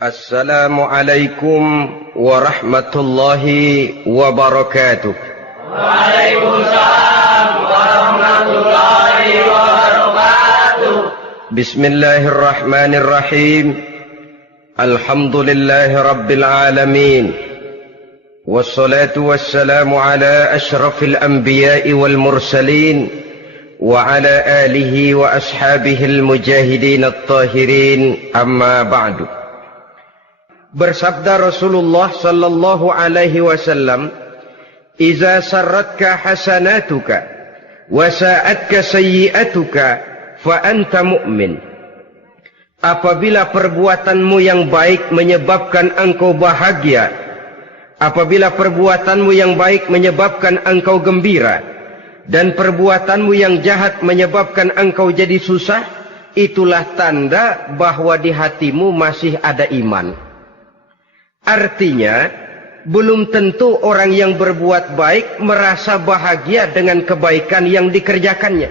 Assalamualaikum warahmatullahi wabarakatuh. Waalaikumsalam warahmatullahi wabarakatuh. Bismillahirrahmanirrahim. Alhamdulillahi rabbil alamin. Wassalatu wassalamu ala ashrafil anbiya'i wal mursalin wa ala alihi wa ashabihil mujahidin at-tahirin, amma ba'du. Bersabda Rasulullah sallallahu alaihi wasallam, "Iza sarratka hasanatuka wa sa'atka sayyi'atuka fa anta mu'min." Apabila perbuatanmu yang baik menyebabkan engkau bahagia, apabila perbuatanmu yang baik menyebabkan engkau gembira, dan perbuatanmu yang jahat menyebabkan engkau jadi susah, itulah tanda bahwa di hatimu masih ada iman. Artinya, belum tentu orang yang berbuat baik merasa bahagia dengan kebaikan yang dikerjakannya.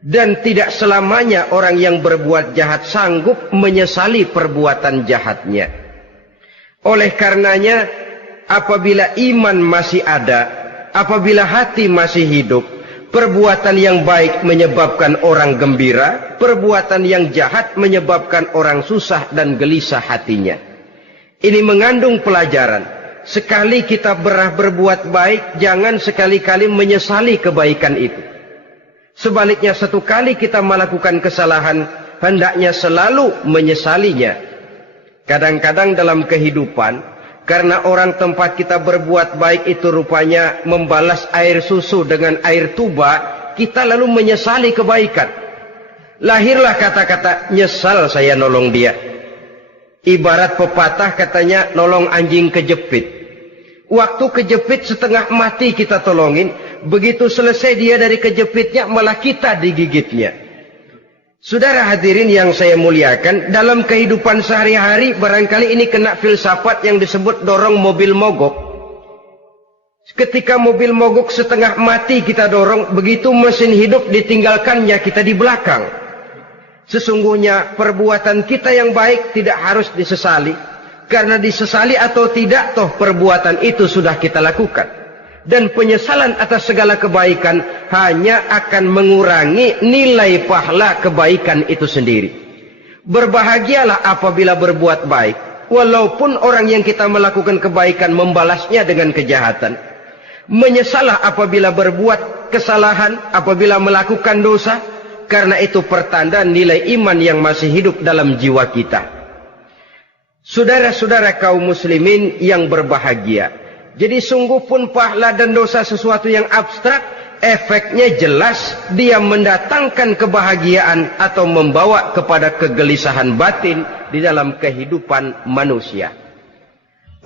Dan tidak selamanya orang yang berbuat jahat sanggup menyesali perbuatan jahatnya. Oleh karenanya, apabila iman masih ada, apabila hati masih hidup, perbuatan yang baik menyebabkan orang gembira, perbuatan yang jahat menyebabkan orang susah dan gelisah hatinya. Ini mengandung pelajaran. Sekali kita berbuat baik, jangan sekali-kali menyesali kebaikan itu. Sebaliknya, satu kali kita melakukan kesalahan, hendaknya selalu menyesalinya. Kadang-kadang dalam kehidupan, karena orang tempat kita berbuat baik itu rupanya membalas air susu dengan air tuba, kita lalu menyesali kebaikan. Lahirlah kata-kata, "Nyesal saya nolong dia." Ibarat pepatah katanya, nolong anjing kejepit. Waktu kejepit setengah mati kita tolongin, begitu selesai dia dari kejepitnya, malah kita digigitnya. Saudara hadirin yang saya muliakan, dalam kehidupan sehari-hari barangkali ini kena filsafat yang disebut dorong mobil mogok. Ketika mobil mogok setengah mati kita dorong, begitu mesin hidup ditinggalkannya kita di belakang. Sesungguhnya perbuatan kita yang baik tidak harus disesali. Karena disesali atau tidak, toh perbuatan itu sudah kita lakukan. Dan penyesalan atas segala kebaikan hanya akan mengurangi nilai pahala kebaikan itu sendiri. Berbahagialah apabila berbuat baik, walaupun orang yang kita melakukan kebaikan membalasnya dengan kejahatan. Menyesalah apabila berbuat kesalahan, apabila melakukan dosa, karena itu pertanda nilai iman yang masih hidup dalam jiwa kita. Saudara-saudara kaum muslimin yang berbahagia, jadi sungguh pun pahala dan dosa sesuatu yang abstrak, efeknya jelas dia mendatangkan kebahagiaan atau membawa kepada kegelisahan batin di dalam kehidupan manusia.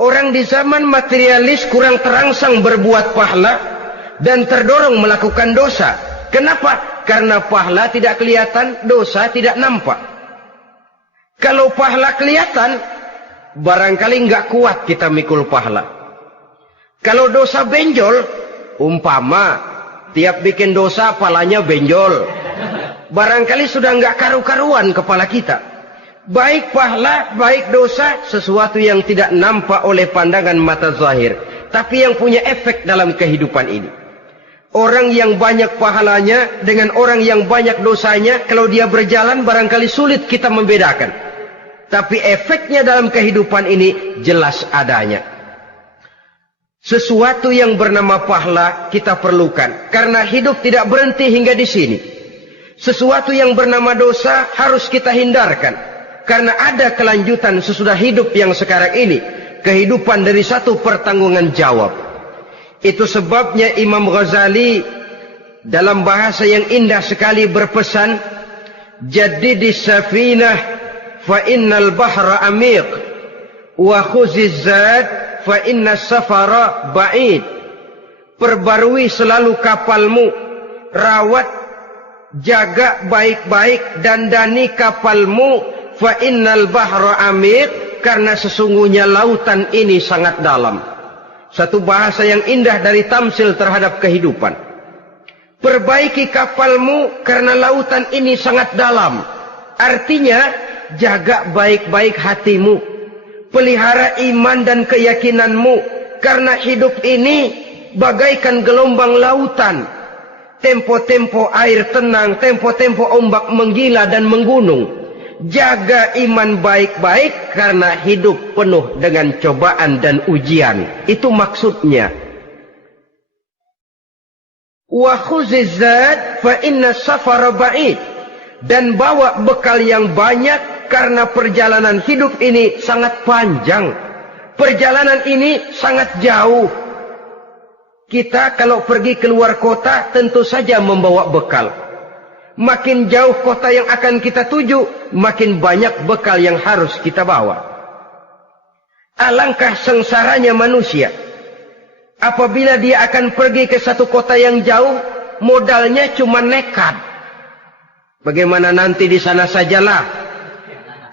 Orang di zaman materialis kurang terangsang berbuat pahala dan terdorong melakukan dosa. Kenapa? Karena pahala tidak kelihatan, dosa tidak nampak. Kalau pahala kelihatan, barangkali nggak kuat kita mikul pahala. Kalau dosa benjol, umpama tiap bikin dosa palanya benjol, barangkali sudah nggak karu-karuan kepala kita. Baik pahala, baik dosa, sesuatu yang tidak nampak oleh pandangan mata zahir, tapi yang punya efek dalam kehidupan ini. Orang yang banyak pahalanya dengan orang yang banyak dosanya, kalau dia berjalan barangkali sulit kita membedakan. Tapi efeknya dalam kehidupan ini jelas adanya. Sesuatu yang bernama pahala kita perlukan, karena hidup tidak berhenti hingga di sini. Sesuatu yang bernama dosa harus kita hindarkan, karena ada kelanjutan sesudah hidup yang sekarang ini. Kehidupan dari satu pertanggungan jawab. Itu sebabnya Imam Ghazali dalam bahasa yang indah sekali berpesan, "Jaddidis safinah fa innal bahra amiq wa khuziz zad fa innas safara ba'id." Perbarui selalu kapalmu, rawat, jaga baik-baik, dandani kapalmu, fa innal bahra amiq, karena sesungguhnya lautan ini sangat dalam. Satu bahasa yang indah dari tamsil terhadap kehidupan. Perbaiki kapalmu karena lautan ini sangat dalam. Artinya, jaga baik-baik hatimu. Pelihara iman dan keyakinanmu, karena hidup ini bagaikan gelombang lautan. Tempo-tempo air tenang, tempo-tempo ombak menggila dan menggunung. Jaga iman baik-baik karena hidup penuh dengan cobaan dan ujian. Itu maksudnya. Wa khuziz zad fa inna safara ba'id. Dan bawa bekal yang banyak karena perjalanan hidup ini sangat panjang. Perjalanan ini sangat jauh. Kita kalau pergi keluar kota tentu saja membawa bekal. Makin jauh kota yang akan kita tuju, makin banyak bekal yang harus kita bawa. Alangkah sengsaranya manusia apabila dia akan pergi ke satu kota yang jauh, modalnya cuma nekat. Bagaimana nanti di sana sajalah.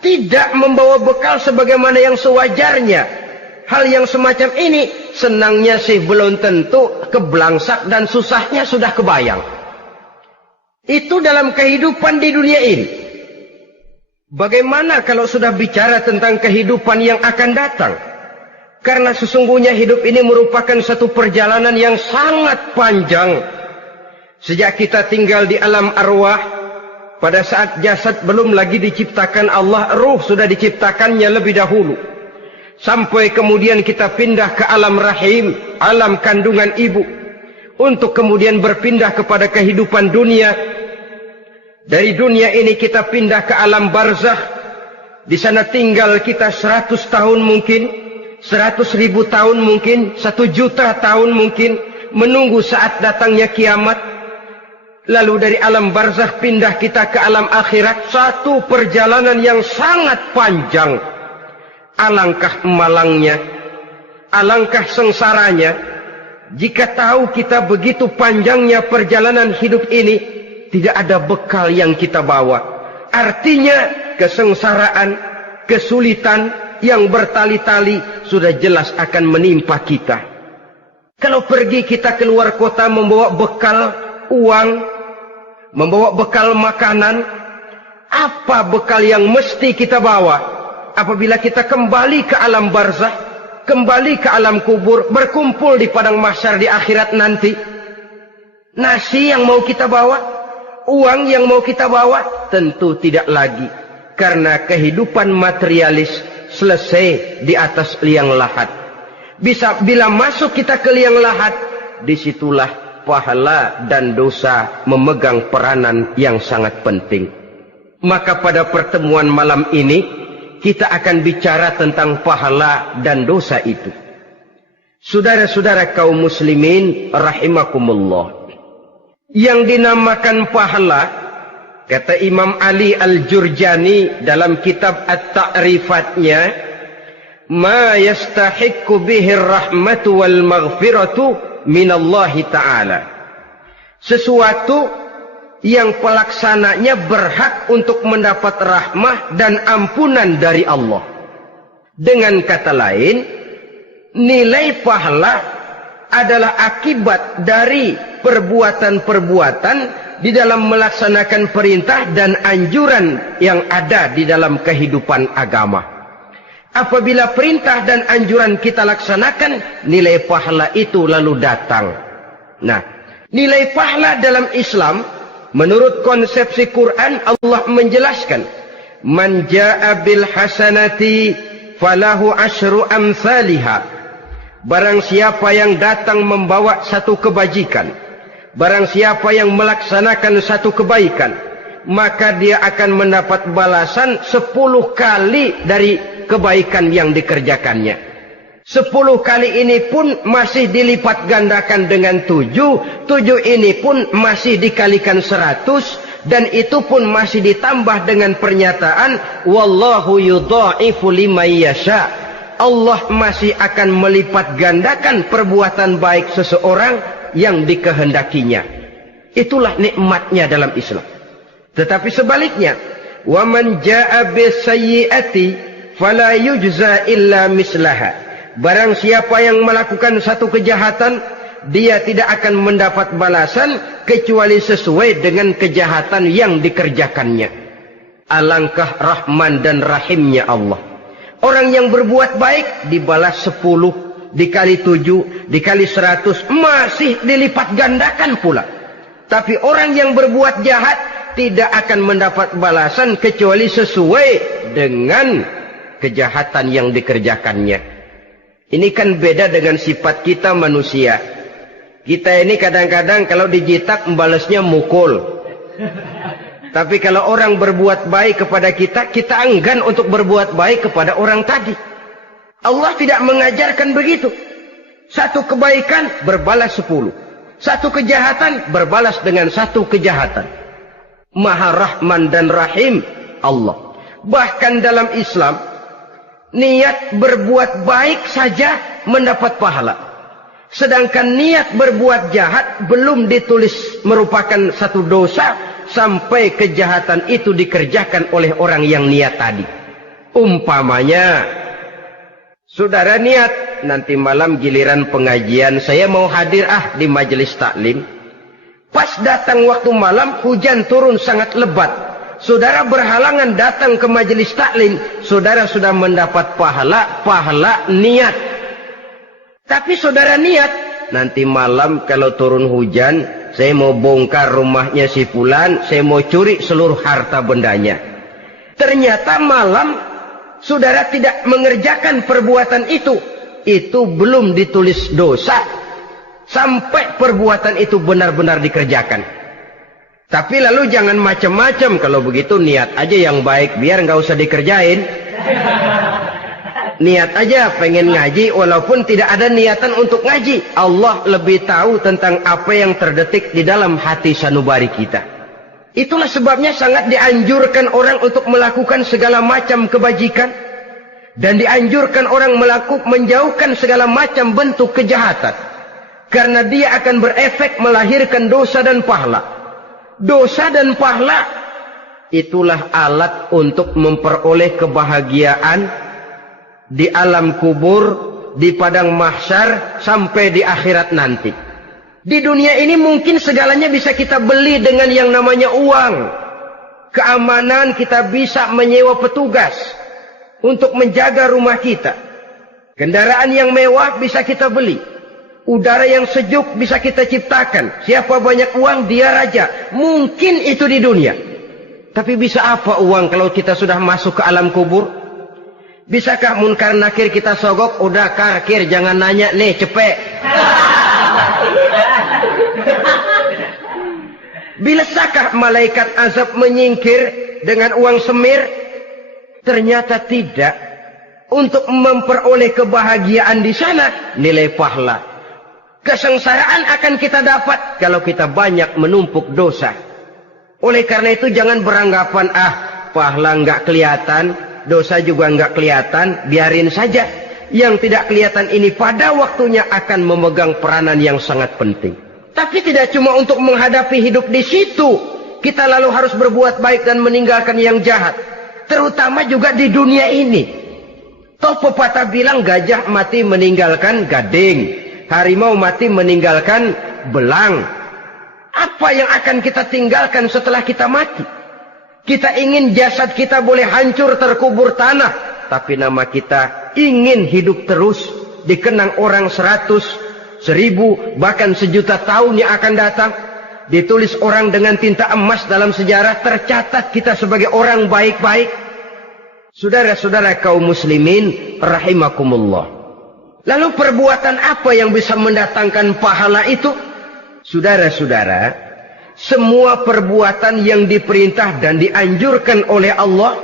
Tidak membawa bekal sebagaimana yang sewajarnya. Hal yang semacam ini senangnya sih belum tentu, keblangsak dan susahnya sudah kebayang. Itu dalam kehidupan di dunia ini. Bagaimana kalau sudah bicara tentang kehidupan yang akan datang? Karena sesungguhnya hidup ini merupakan satu perjalanan yang sangat panjang. Sejak kita tinggal di alam arwah, pada saat jasad belum lagi diciptakan Allah, ruh sudah diciptakannya lebih dahulu. Sampai kemudian kita pindah ke alam rahim, alam kandungan ibu. Untuk kemudian berpindah kepada kehidupan dunia. Dari dunia ini kita pindah ke alam barzakh. Di sana tinggal kita 100 tahun mungkin, 100.000 tahun mungkin, 1 juta tahun mungkin, menunggu saat datangnya kiamat. Lalu dari alam barzakh pindah kita ke alam akhirat. Satu perjalanan yang sangat panjang. Alangkah malangnya, alangkah sengsaranya, jika tahu kita begitu panjangnya perjalanan hidup ini, tidak ada bekal yang kita bawa. Artinya kesengsaraan, kesulitan yang bertali-tali sudah jelas akan menimpa kita. Kalau pergi kita keluar kota membawa bekal uang, membawa bekal makanan, apa bekal yang mesti kita bawa? Apabila kita kembali ke alam barzakh, kembali ke alam kubur, berkumpul di padang mahsyar di akhirat nanti. Nasi yang mau kita bawa, uang yang mau kita bawa, tentu tidak lagi. Karena kehidupan materialis selesai di atas liang lahat. Bila masuk kita ke liang lahat, disitulah pahala dan dosa memegang peranan yang sangat penting. Maka pada pertemuan malam ini, kita akan bicara tentang pahala dan dosa itu. Saudara-saudara kaum muslimin rahimakumullah. Yang dinamakan pahala, kata Imam Ali Al-Jurjani dalam kitab At-Ta'rifatnya, ma yastahiqqu bihi ar-rahmatu wal maghfiratu minallahi ta'ala. Sesuatu yang pelaksananya berhak untuk mendapat rahmah dan ampunan dari Allah. Dengan kata lain, nilai pahala adalah akibat dari perbuatan-perbuatan di dalam melaksanakan perintah dan anjuran yang ada di dalam kehidupan agama. Apabila perintah dan anjuran kita laksanakan, nilai pahala itu lalu datang. Nah, nilai pahala dalam Islam, menurut konsepsi Quran, Allah menjelaskan, man jaa bil hasanati falahu asyru amsalihha. Barang siapa yang datang membawa satu kebajikan, barang siapa yang melaksanakan satu kebaikan, maka dia akan mendapat balasan 10 kali dari kebaikan yang dikerjakannya. 10 kali ini pun masih dilipat gandakan dengan 7. 7 ini pun masih dikalikan 100. Dan itu pun masih ditambah dengan pernyataan, wallahu yudha'ifu liman yasha. Allah masih akan melipat gandakan perbuatan baik seseorang yang dikehendakinya. Itulah nikmatnya dalam Islam. Tetapi sebaliknya, wa man jaa'a bisayyi'ati fala yujza illa mislaha. Barang siapa yang melakukan satu kejahatan, dia tidak akan mendapat balasan kecuali sesuai dengan kejahatan yang dikerjakannya. Alangkah rahman dan rahimnya Allah. Orang yang berbuat baik dibalas 10, dikali 7, dikali 100, masih dilipat gandakan pula. Tapi orang yang berbuat jahat tidak akan mendapat balasan kecuali sesuai dengan kejahatan yang dikerjakannya. Ini kan beda dengan sifat kita manusia. Kita ini kadang-kadang kalau dijitak membalasnya mukul. Tapi kalau orang berbuat baik kepada kita, kita enggan untuk berbuat baik kepada orang tadi. Allah tidak mengajarkan begitu. Satu kebaikan berbalas 10. Satu kejahatan berbalas dengan satu kejahatan. Maha Rahman dan Rahim Allah. Bahkan dalam Islam, niat berbuat baik saja mendapat pahala. Sedangkan niat berbuat jahat belum ditulis merupakan satu dosa sampai kejahatan itu dikerjakan oleh orang yang niat tadi. Umpamanya, saudara niat, nanti malam giliran pengajian, saya mau hadir di majelis taklim. Pas datang waktu malam, hujan turun sangat lebat. Saudara berhalangan datang ke majelis taklim, saudara sudah mendapat pahala niat. Tapi saudara niat, nanti malam kalau turun hujan, saya mau bongkar rumahnya si fulan, saya mau curi seluruh harta bendanya. Ternyata malam saudara tidak mengerjakan perbuatan itu belum ditulis dosa sampai perbuatan itu benar-benar dikerjakan. Tapi lalu jangan macam-macam. Kalau begitu niat aja yang baik, biar nggak usah dikerjain. Niat aja pengen ngaji walaupun tidak ada niatan untuk ngaji. Allah lebih tahu tentang apa yang terdetik di dalam hati sanubari kita. Itulah sebabnya sangat dianjurkan orang untuk melakukan segala macam kebajikan. Dan dianjurkan orang menjauhkan segala macam bentuk kejahatan. Karena dia akan berefek melahirkan dosa dan pahala. Dosa dan pahala itulah alat untuk memperoleh kebahagiaan di alam kubur, di padang mahsyar, sampai di akhirat nanti. Di dunia ini mungkin segalanya bisa kita beli dengan yang namanya uang. Keamanan kita bisa menyewa petugas untuk menjaga rumah kita. Kendaraan yang mewah bisa kita beli. Udara yang sejuk bisa kita ciptakan. Siapa banyak uang, dia raja. Mungkin itu di dunia. Tapi bisa apa uang kalau kita sudah masuk ke alam kubur? Bisakah munkar nakir kita sogok? Udah karkir, jangan nanya nih, cepet. Bisakah malaikat azab menyingkir dengan uang semir? Ternyata tidak. Untuk memperoleh kebahagiaan di sana, nilai pahala. Kesengsaraan akan kita dapat kalau kita banyak menumpuk dosa. Oleh karena itu jangan beranggapan, pahala nggak kelihatan, dosa juga nggak kelihatan, biarin saja. Yang tidak kelihatan ini pada waktunya akan memegang peranan yang sangat penting. Tapi tidak cuma untuk menghadapi hidup di situ, kita lalu harus berbuat baik dan meninggalkan yang jahat. Terutama juga di dunia ini. Toh pepatah bilang gajah mati meninggalkan gading, harimau mati meninggalkan belang. Apa yang akan kita tinggalkan setelah kita mati? Kita ingin jasad kita boleh hancur terkubur tanah, tapi nama kita ingin hidup terus, dikenang orang 100, 1000, bahkan 1.000.000 tahun yang akan datang. Ditulis orang dengan tinta emas dalam sejarah, tercatat kita sebagai orang baik-baik. Saudara-saudara kaum muslimin rahimakumullah. Lalu perbuatan apa yang bisa mendatangkan pahala itu? Saudara-saudara, semua perbuatan yang diperintah dan dianjurkan oleh Allah,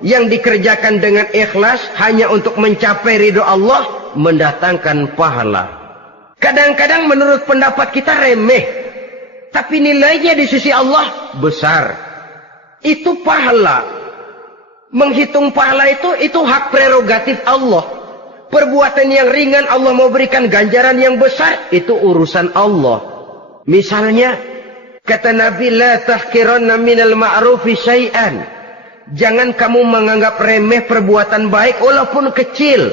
yang dikerjakan dengan ikhlas hanya untuk mencapai ridho Allah, mendatangkan pahala. Kadang-kadang menurut pendapat kita remeh, tapi nilainya di sisi Allah besar. Itu pahala. Menghitung pahala itu hak prerogatif Allah. Perbuatan yang ringan Allah mau berikan ganjaran yang besar, itu urusan Allah. Misalnya, kata Nabi, la tahkiranna minal ma'rufi syai'an. Jangan kamu menganggap remeh perbuatan baik walaupun kecil.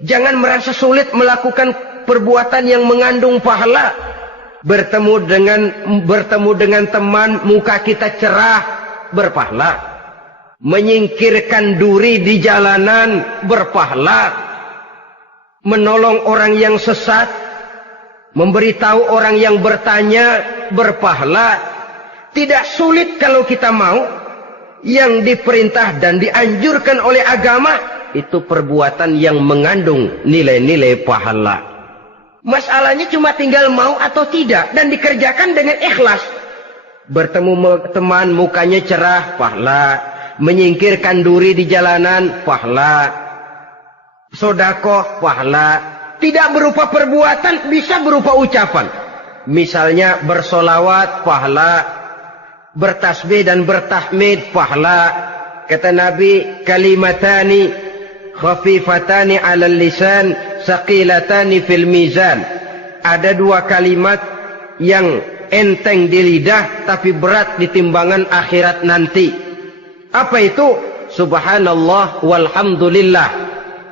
Jangan merasa sulit melakukan perbuatan yang mengandung pahala. Bertemu dengan teman, muka kita cerah, berpahala. menyingkirkan duri di jalanan berpahala, menolong orang yang sesat, memberitahu orang yang bertanya berpahala. Tidak sulit kalau kita mau. Yang diperintah dan dianjurkan oleh agama itu perbuatan yang mengandung nilai-nilai pahala. Masalahnya cuma tinggal mau atau tidak dan dikerjakan dengan ikhlas. Bertemu teman mukanya cerah, pahala. Menyingkirkan duri di jalanan, pahala. Sodakoh, pahala. Tidak berupa perbuatan, bisa berupa ucapan. Misalnya bersolawat, pahala. Bertasbih dan bertahmid, pahala. Kata Nabi, kalimatani khafifatani 'alal lisan, saqilatani fil mizan. Ada dua kalimat yang enteng di lidah tapi berat di timbangan akhirat nanti. Apa itu? Subhanallah walhamdulillah.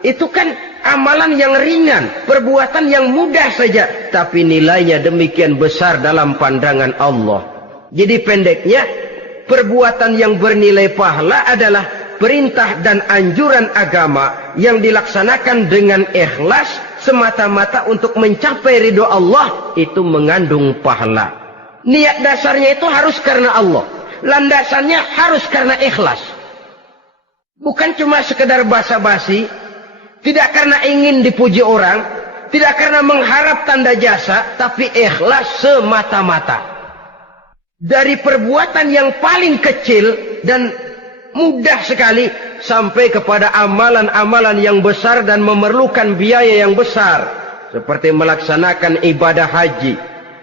Itu kan amalan yang ringan, perbuatan yang mudah saja, tapi nilainya demikian besar dalam pandangan Allah. Jadi pendeknya, perbuatan yang bernilai pahala adalah perintah dan anjuran agama yang dilaksanakan dengan ikhlas semata-mata untuk mencapai ridho Allah, itu mengandung pahala. Niat dasarnya itu harus karena Allah. Landasannya harus karena ikhlas. Bukan cuma sekedar basa-basi, tidak karena ingin dipuji orang, tidak karena mengharap tanda jasa, tapi ikhlas semata-mata. Dari perbuatan yang paling kecil dan mudah sekali sampai kepada amalan-amalan yang besar dan memerlukan biaya yang besar, seperti melaksanakan ibadah haji,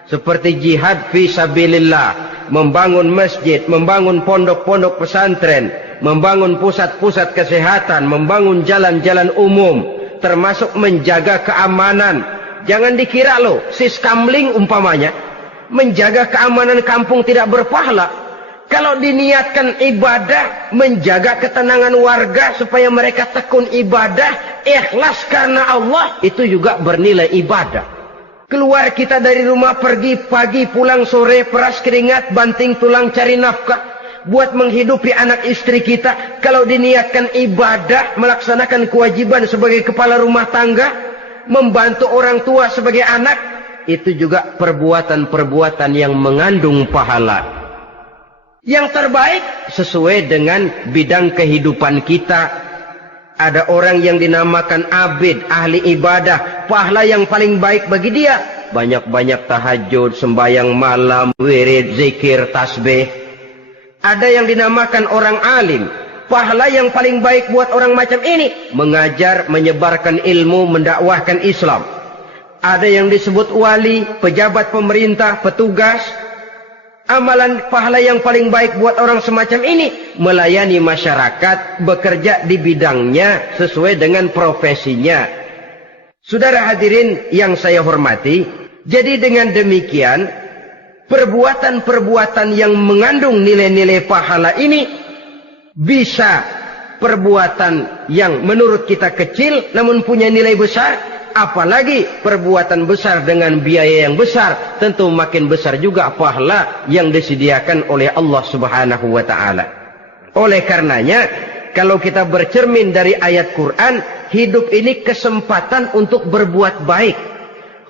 seperti jihad fi sabilillah, membangun masjid, membangun pondok-pondok pesantren, membangun pusat-pusat kesehatan, membangun jalan-jalan umum, termasuk menjaga keamanan. Jangan dikira loh, siskamling umpamanya, menjaga keamanan kampung tidak berpahala. Kalau diniatkan ibadah, menjaga ketenangan warga supaya mereka tekun ibadah, ikhlas karena Allah, itu juga bernilai ibadah. Keluar kita dari rumah, pergi pagi, pulang sore, peras keringat, banting tulang cari nafkah, buat menghidupi anak istri kita. Kalau diniatkan ibadah, melaksanakan kewajiban sebagai kepala rumah tangga, membantu orang tua sebagai anak, itu juga perbuatan-perbuatan yang mengandung pahala. Yang terbaik sesuai dengan bidang kehidupan kita. Ada orang yang dinamakan abid, ahli ibadah, pahala yang paling baik bagi dia banyak-banyak tahajud, sembahyang malam, wirid, zikir, tasbih. Ada yang dinamakan orang alim, pahala yang paling baik buat orang macam ini mengajar, menyebarkan ilmu, mendakwahkan Islam. Ada yang disebut wali, pejabat pemerintah, petugas. Amalan pahala yang paling baik buat orang semacam ini melayani masyarakat, bekerja di bidangnya sesuai dengan profesinya. Saudara hadirin yang saya hormati, jadi dengan demikian perbuatan-perbuatan yang mengandung nilai-nilai pahala ini bisa perbuatan yang menurut kita kecil namun punya nilai besar. Apalagi perbuatan besar dengan biaya yang besar, tentu makin besar juga pahala yang disediakan oleh Allah Subhanahu wa ta'ala. Oleh karenanya, kalau kita bercermin dari ayat Quran, hidup ini kesempatan untuk berbuat baik.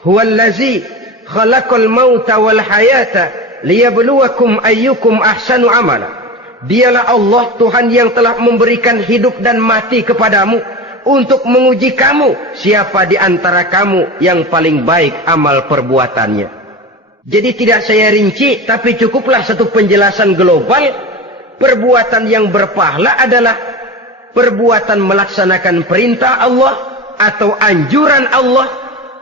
Huwallazi khalaqal mauta wal hayata liyabluwakum ayyukum ahsanu amala. Dialah Allah, Tuhan yang telah memberikan hidup dan mati kepadamu untuk menguji kamu, siapa di antara kamu yang paling baik amal perbuatannya. Jadi tidak saya rinci, tapi cukuplah satu penjelasan global. Perbuatan yang berpahala adalah perbuatan melaksanakan perintah Allah atau anjuran Allah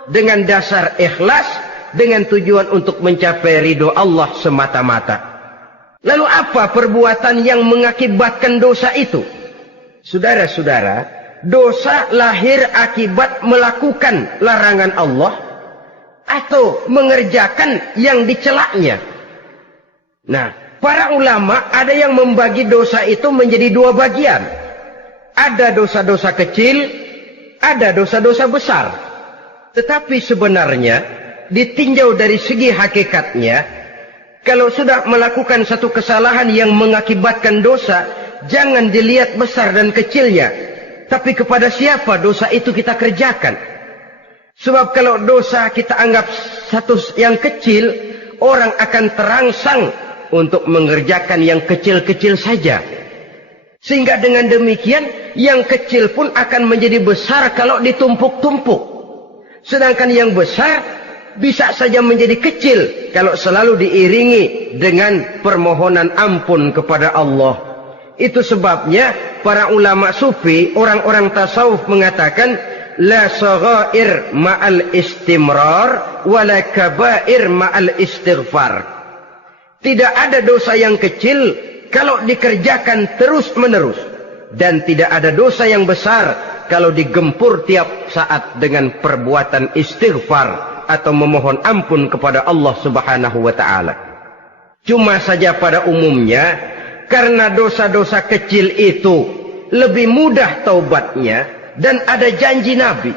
dengan dasar ikhlas, dengan tujuan untuk mencapai ridho Allah semata-mata. Lalu apa perbuatan yang mengakibatkan dosa itu? Saudara-saudara, dosa lahir akibat melakukan larangan Allah atau mengerjakan yang dicelaknya. Nah, para ulama ada yang membagi dosa itu menjadi dua bagian. Ada dosa-dosa kecil, ada dosa-dosa besar. Tetapi sebenarnya ditinjau dari segi hakikatnya, kalau sudah melakukan satu kesalahan yang mengakibatkan dosa, jangan dilihat besar dan kecilnya, tapi kepada siapa dosa itu kita kerjakan. Sebab kalau dosa kita anggap satu yang kecil, orang akan terangsang untuk mengerjakan yang kecil-kecil saja. Sehingga dengan demikian, yang kecil pun akan menjadi besar kalau ditumpuk-tumpuk. Sedangkan yang besar bisa saja menjadi kecil kalau selalu diiringi dengan permohonan ampun kepada Allah. Itu sebabnya para ulama sufi, orang-orang tasawuf mengatakan, la saghair ma'al istimrar wala kabair ma'al istighfar. Tidak ada dosa yang kecil kalau dikerjakan terus-menerus, dan tidak ada dosa yang besar kalau digempur tiap saat dengan perbuatan istighfar atau memohon ampun kepada Allah Subhanahu wa taala. Cuma saja pada umumnya, karena dosa-dosa kecil itu lebih mudah taubatnya, dan ada janji Nabi,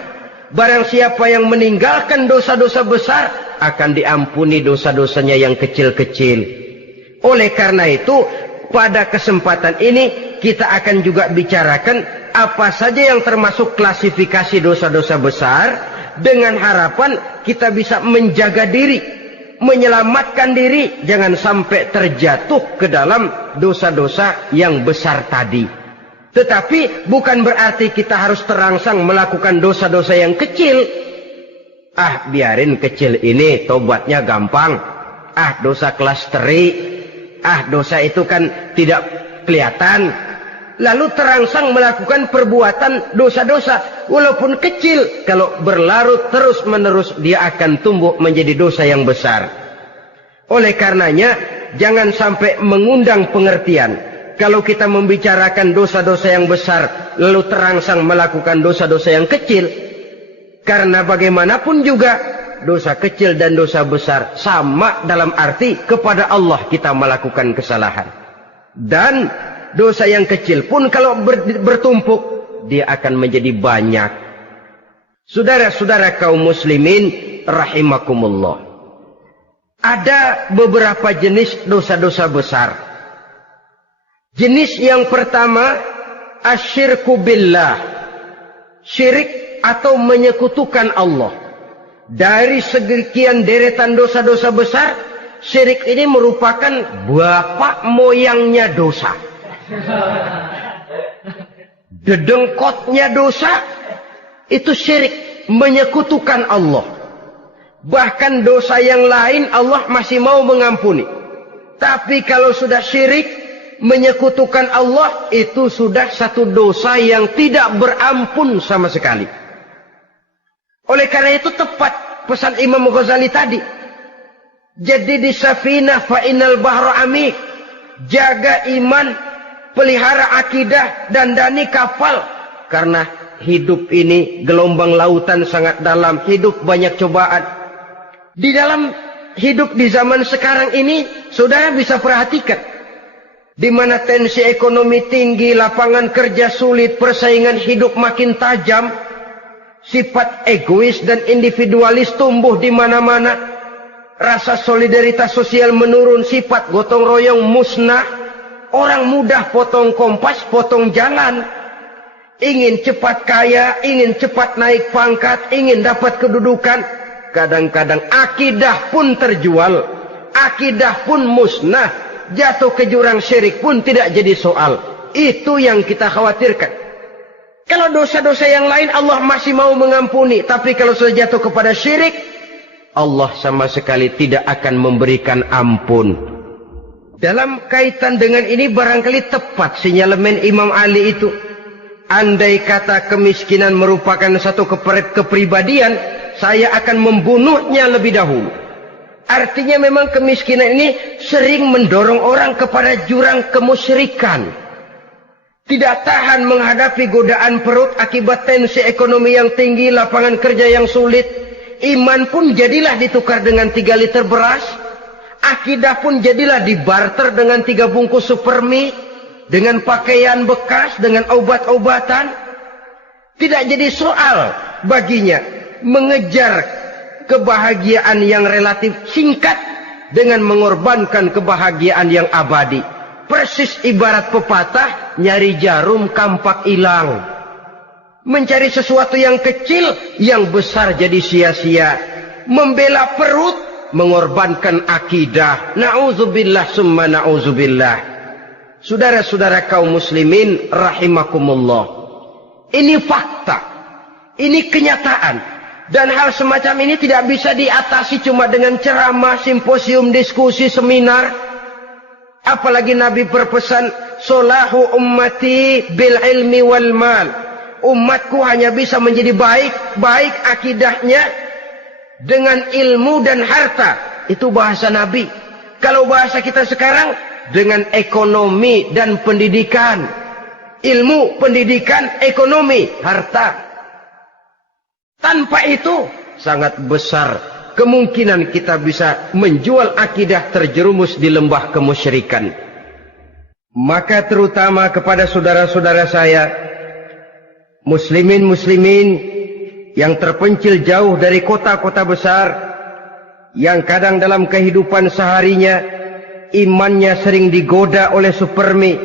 barang siapa yang meninggalkan dosa-dosa besar akan diampuni dosa-dosanya yang kecil-kecil. Oleh karena itu, pada kesempatan ini kita akan juga bicarakan apa saja yang termasuk klasifikasi dosa-dosa besar, dengan harapan kita bisa menjaga diri, menyelamatkan diri, jangan sampai terjatuh ke dalam dosa-dosa yang besar tadi. Tetapi bukan berarti kita harus terangsang melakukan dosa-dosa yang kecil. Ah, biarin kecil ini, tobatnya gampang. Ah, dosa kelas teri. Ah, dosa itu kan tidak kelihatan. Lalu terangsang melakukan perbuatan dosa-dosa walaupun kecil, kalau berlarut terus-menerus dia akan tumbuh menjadi dosa yang besar. Oleh karenanya jangan sampai mengundang pengertian kalau kita membicarakan dosa-dosa yang besar lalu terangsang melakukan dosa-dosa yang kecil, karena bagaimanapun juga dosa kecil dan dosa besar sama dalam arti kepada Allah kita melakukan kesalahan. Dan dosa yang kecil pun kalau bertumpuk, dia akan menjadi banyak. Saudara-saudara kaum muslimin rahimakumullah, ada beberapa jenis dosa-dosa besar. Jenis yang pertama, asyirku billah, syirik atau menyekutukan Allah. Dari sekian deretan dosa-dosa besar, syirik ini merupakan bapak moyangnya dosa. Dedengkotnya dosa itu syirik, menyekutukan Allah. Bahkan dosa yang lain Allah masih mau mengampuni, tapi kalau sudah syirik, menyekutukan Allah, itu sudah satu dosa yang tidak berampun sama sekali. Oleh karena itu tepat pesan Imam Ghazali tadi, jadi di safinah fa innal bahra amik, jaga iman, pelihara akidah, dandani kapal. Karena hidup ini gelombang lautan sangat dalam, hidup banyak cobaan. Di dalam hidup di zaman sekarang ini, saudara bisa perhatikan, di mana tensi ekonomi tinggi, lapangan kerja sulit, persaingan hidup makin tajam, sifat egois dan individualis tumbuh di mana-mana, rasa solidaritas sosial menurun, sifat gotong royong musnah. Orang mudah potong kompas, potong jalan. Ingin cepat kaya, ingin cepat naik pangkat, ingin dapat kedudukan. Kadang-kadang akidah pun terjual, akidah pun musnah, jatuh ke jurang syirik pun tidak jadi soal. Itu yang kita khawatirkan. Kalau dosa-dosa yang lain Allah masih mau mengampuni, tapi kalau sudah jatuh kepada syirik, Allah sama sekali tidak akan memberikan ampun. Dalam kaitan dengan ini barangkali tepat sinyalemen Imam Ali itu. Andai kata kemiskinan merupakan satu kepribadian, saya akan membunuhnya lebih dahulu. Artinya memang kemiskinan ini sering mendorong orang kepada jurang kemusyrikan. Tidak tahan menghadapi godaan perut akibat tensi ekonomi yang tinggi, lapangan kerja yang sulit. Iman pun jadilah ditukar dengan 3 liter beras. Akidah pun jadilah dibarter dengan 3 bungkus supermi, dengan pakaian bekas, dengan obat-obatan. Tidak jadi soal baginya mengejar kebahagiaan yang relatif singkat dengan mengorbankan kebahagiaan yang abadi. Persis ibarat pepatah, nyari jarum kampak hilang. Mencari sesuatu yang kecil, yang besar jadi sia-sia. Membela perut, mengorbankan akidah. Na'udzubillah summa na'udzubillah. Saudara-saudara kaum muslimin rahimakumullah. Ini fakta. Ini kenyataan. Dan hal semacam ini tidak bisa diatasi cuma dengan ceramah, simposium, diskusi, seminar. Apalagi Nabi berpesan, solahu ummati bil ilmi wal mal. Umatku hanya bisa menjadi baik akidahnya dengan ilmu dan harta. Itu bahasa Nabi. Kalau bahasa kita sekarang, dengan ekonomi dan pendidikan. Ilmu, pendidikan, ekonomi, harta. Tanpa itu sangat besar kemungkinan kita bisa menjual akidah terjerumus di lembah kemusyrikan. Maka terutama kepada saudara-saudara saya, muslimin yang terpencil jauh dari kota-kota besar, yang kadang dalam kehidupan seharinya imannya sering digoda oleh supermi,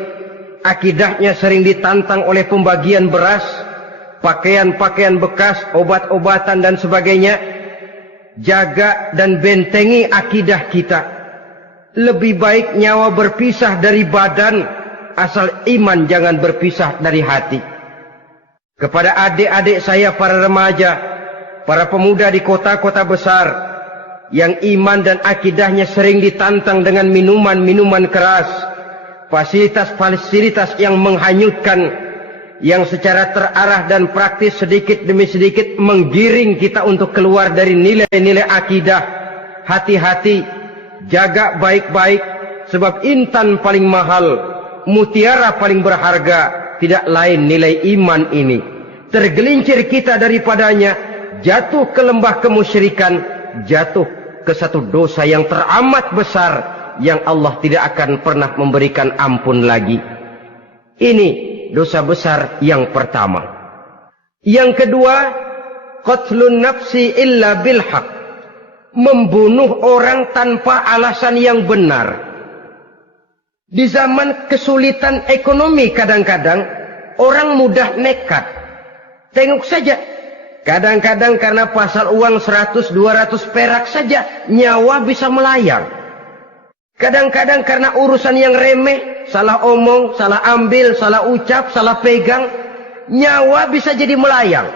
akidahnya sering ditantang oleh pembagian beras, pakaian-pakaian bekas, obat-obatan dan sebagainya. Jaga dan bentengi akidah kita. Lebih baik nyawa berpisah dari badan, asal iman jangan berpisah dari hati. Kepada adik-adik saya para remaja, para pemuda di kota-kota besar, yang iman dan akidahnya sering ditantang dengan minuman-minuman keras, fasilitas-fasilitas yang menghanyutkan, yang secara terarah dan praktis sedikit demi sedikit menggiring kita untuk keluar dari nilai-nilai akidah. Hati-hati, jaga baik-baik, sebab intan paling mahal, mutiara paling berharga, tidak lain nilai iman ini. Tergelincir kita daripadanya, jatuh ke lembah kemusyrikan, jatuh ke satu dosa yang teramat besar, yang Allah tidak akan pernah memberikan ampun lagi. Ini dosa besar yang pertama. Yang kedua, qatlun nafsi illa bil haq. Membunuh orang tanpa alasan yang benar. Di zaman kesulitan ekonomi kadang-kadang orang mudah nekat. Tengok saja, kadang-kadang karena pasal uang 100-200 perak saja nyawa bisa melayang. Kadang-kadang karena urusan yang remeh, salah omong, salah ambil, salah ucap, salah pegang, nyawa bisa jadi melayang.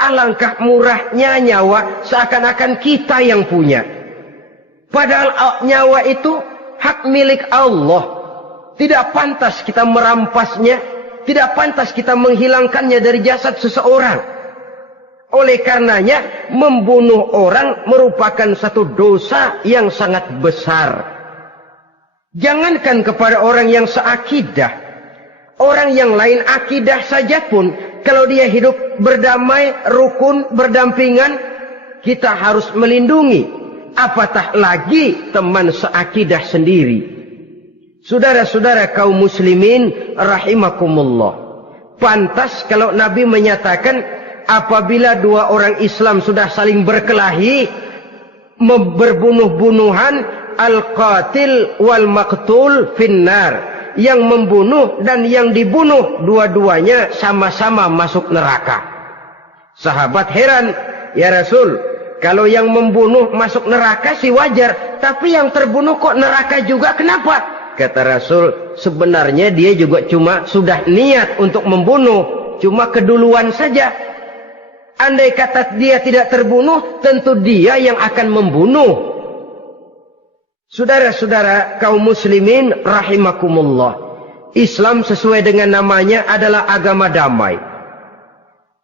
Alangkah murahnya nyawa, seakan-akan kita yang punya. Padahal nyawa itu hak milik Allah. Tidak pantas kita merampasnya, tidak pantas kita menghilangkannya dari jasad seseorang. Oleh karenanya, membunuh orang merupakan satu dosa yang sangat besar. Jangankan kepada orang yang seakidah, orang yang lain akidah saja pun, kalau dia hidup berdamai, rukun, berdampingan, kita harus melindungi. Apatah lagi teman seakidah sendiri. Saudara-saudara kaum muslimin rahimakumullah. Pantas kalau Nabi menyatakan, apabila dua orang Islam sudah saling berkelahi, berbunuh-bunuhan, al-qatil wal maqtul finnar. Yang membunuh dan yang dibunuh, dua-duanya sama-sama masuk neraka. Sahabat heran, ya Rasul, kalau yang membunuh masuk neraka sih wajar, tapi yang terbunuh kok neraka juga, kenapa? Kata Rasul, sebenarnya dia juga cuma sudah niat untuk membunuh, cuma keduluan saja. Andai kata dia tidak terbunuh, tentu dia yang akan membunuh. Saudara-saudara kaum muslimin rahimakumullah. Islam sesuai dengan namanya adalah agama damai.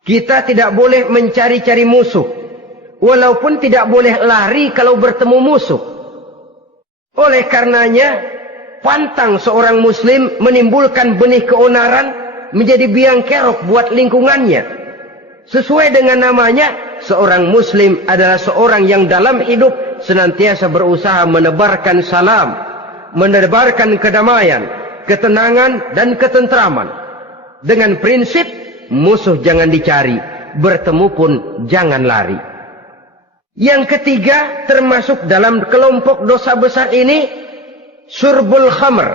Kita tidak boleh mencari-cari musuh. Walaupun tidak boleh lari kalau bertemu musuh. Oleh karenanya, pantang seorang muslim menimbulkan benih keonaran menjadi biang kerok buat lingkungannya. Sesuai dengan namanya, seorang muslim adalah seorang yang dalam hidup senantiasa berusaha menebarkan salam, menebarkan kedamaian, ketenangan dan ketentraman. Dengan prinsip, musuh jangan dicari, bertemu pun jangan lari. Yang ketiga, termasuk dalam kelompok dosa besar ini, syurbul khamr,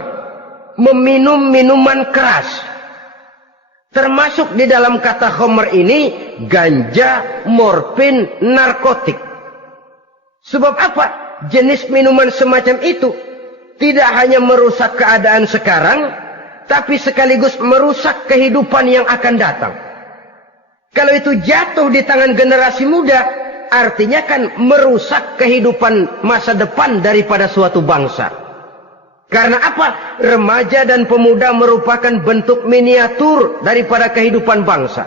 meminum minuman keras. Termasuk di dalam kata khamr ini ganja, morfin, narkotik. Sebab apa? Jenis minuman semacam itu tidak hanya merusak keadaan sekarang, tapi sekaligus merusak kehidupan yang akan datang. Kalau itu jatuh di tangan generasi muda, artinya kan merusak kehidupan masa depan daripada suatu bangsa. Karena apa? Remaja dan pemuda merupakan bentuk miniatur daripada kehidupan bangsa.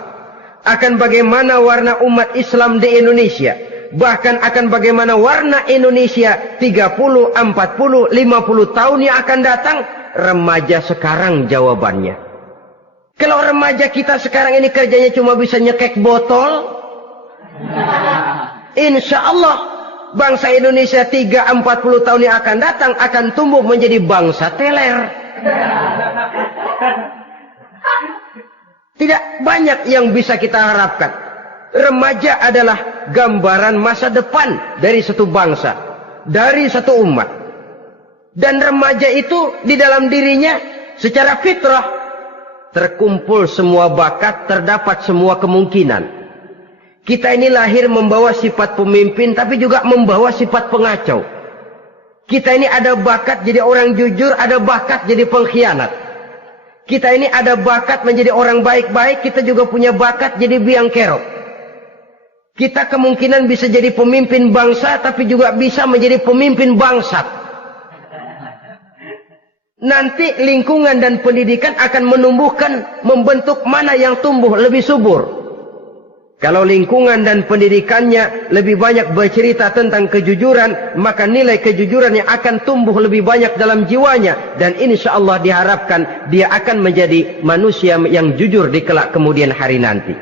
Akan bagaimana warna umat Islam di Indonesia. Bahkan akan bagaimana warna Indonesia 30, 40, 50 tahun yang akan datang. Remaja sekarang jawabannya. Kalau remaja kita sekarang ini kerjanya cuma bisa nyekek botol, insya Allah bangsa Indonesia 30-40 tahun yang akan datang akan tumbuh menjadi bangsa teler. Tidak banyak yang bisa kita harapkan. Remaja adalah gambaran masa depan dari satu bangsa, dari satu umat. Dan remaja itu di dalam dirinya secara fitrah terkumpul semua bakat, terdapat semua kemungkinan. Kita ini lahir membawa sifat pemimpin, tapi juga membawa sifat pengacau. Kita ini ada bakat jadi orang jujur, ada bakat jadi pengkhianat. Kita ini ada bakat menjadi orang baik-baik, kita juga punya bakat jadi biang kerok. Kita kemungkinan bisa jadi pemimpin bangsa, tapi juga bisa menjadi pemimpin bangsat. Nanti lingkungan dan pendidikan akan menumbuhkan, membentuk mana yang tumbuh lebih subur. Kalau lingkungan dan pendidikannya lebih banyak bercerita tentang kejujuran, maka nilai kejujuran yang akan tumbuh lebih banyak dalam jiwanya. Dan insya Allah diharapkan dia akan menjadi manusia yang jujur di kelak kemudian hari nanti.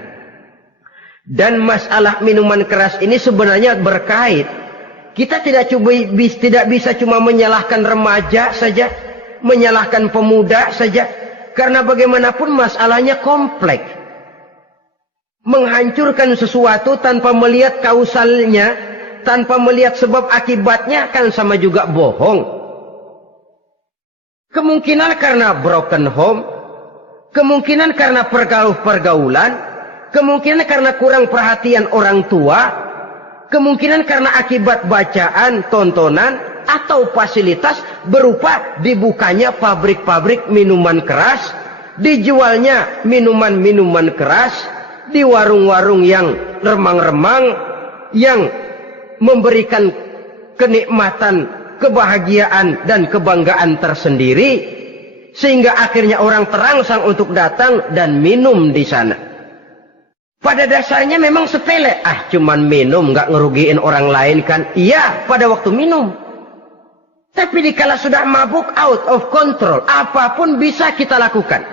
Dan masalah minuman keras ini sebenarnya berkait. Kita tidak bisa cuma menyalahkan remaja saja, menyalahkan pemuda saja, karena bagaimanapun masalahnya kompleks. Menghancurkan sesuatu tanpa melihat kausalnya, tanpa melihat sebab akibatnya kan sama juga bohong. Kemungkinan karena broken home, kemungkinan karena pergaulan, kemungkinan karena kurang perhatian orang tua, kemungkinan karena akibat bacaan, tontonan, atau fasilitas berupa dibukanya pabrik-pabrik minuman keras, dijualnya minuman-minuman keras, di warung-warung yang remang-remang, yang memberikan kenikmatan, kebahagiaan, dan kebanggaan tersendiri, sehingga akhirnya orang terangsang untuk datang dan minum di sana. Pada dasarnya memang sepele, cuman minum, nggak ngerugiin orang lain kan? Iya, pada waktu minum. Tapi dikala sudah mabuk, out of control, apapun bisa kita lakukan.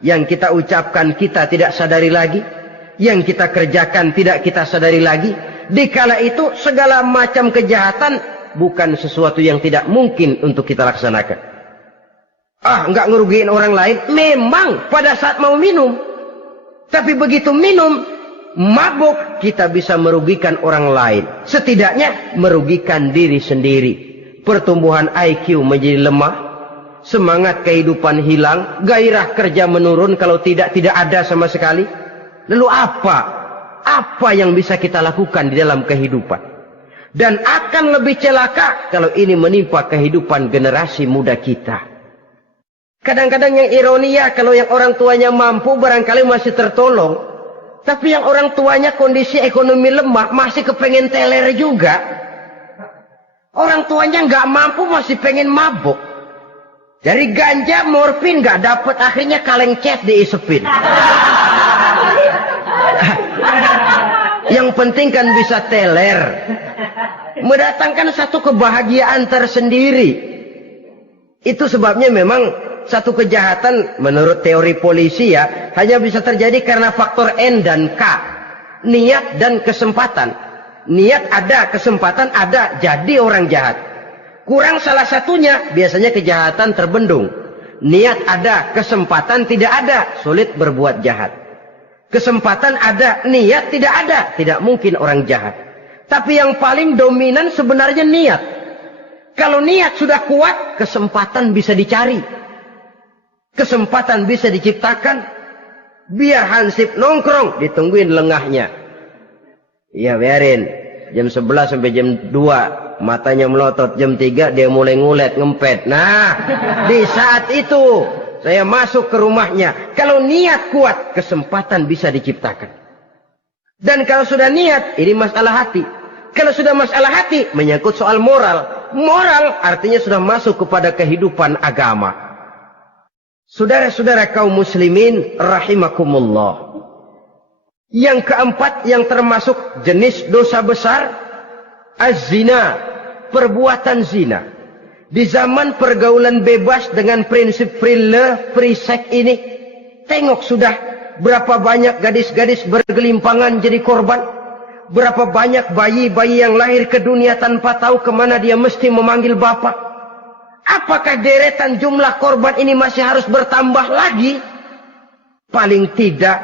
Yang kita ucapkan kita tidak sadari lagi, yang kita kerjakan tidak kita sadari lagi. Dikala itu segala macam kejahatan bukan sesuatu yang tidak mungkin untuk kita laksanakan. Nggak ngerugiin orang lain, memang pada saat mau minum. Tapi begitu minum, mabuk, kita bisa merugikan orang lain. Setidaknya merugikan diri sendiri. Pertumbuhan IQ menjadi lemah, semangat kehidupan hilang, gairah kerja menurun, kalau tidak ada sama sekali. Lalu apa yang bisa kita lakukan di dalam kehidupan? Dan akan lebih celaka kalau ini menimpa kehidupan generasi muda kita. Kadang-kadang yang ironi ya, kalau yang orang tuanya mampu barangkali masih tertolong, tapi yang orang tuanya kondisi ekonomi lemah masih kepengen teler juga. Orang tuanya nggak mampu masih pengen mabuk. Dari ganja, morfin nggak dapet, akhirnya kaleng cat diisepin. Yang penting kan bisa teler, mendatangkan satu kebahagiaan tersendiri. Itu sebabnya memang satu kejahatan menurut teori polisi ya hanya bisa terjadi karena faktor N dan K, niat dan kesempatan. Niat ada, kesempatan ada, jadi orang jahat. Kurang salah satunya, biasanya kejahatan terbendung. Niat ada, kesempatan tidak ada, sulit berbuat jahat. Kesempatan ada, niat tidak ada, tidak mungkin orang jahat. Tapi yang paling dominan sebenarnya niat. Kalau niat sudah kuat, kesempatan bisa dicari. Kesempatan bisa diciptakan. Biar hansip nongkrong, ditungguin lengahnya. Iya biarin. Jam 11 sampai jam 2. Matanya melotot. Jam 3 dia mulai ngulet, ngempet. Nah, di saat itu saya masuk ke rumahnya. Kalau niat kuat, kesempatan bisa diciptakan. Dan kalau sudah niat, ini masalah hati. Kalau sudah masalah hati, menyangkut soal moral. Moral artinya sudah masuk kepada kehidupan agama. Saudara-saudara kaum muslimin rahimakumullah. Yang keempat yang termasuk jenis dosa besar, az-zina, perbuatan zina. Di zaman pergaulan bebas dengan prinsip free love, free sex ini, tengok sudah berapa banyak gadis-gadis bergelimpangan jadi korban. Berapa banyak bayi-bayi yang lahir ke dunia tanpa tahu kemana dia mesti memanggil bapak. Apakah deretan jumlah korban ini masih harus bertambah lagi? Paling tidak,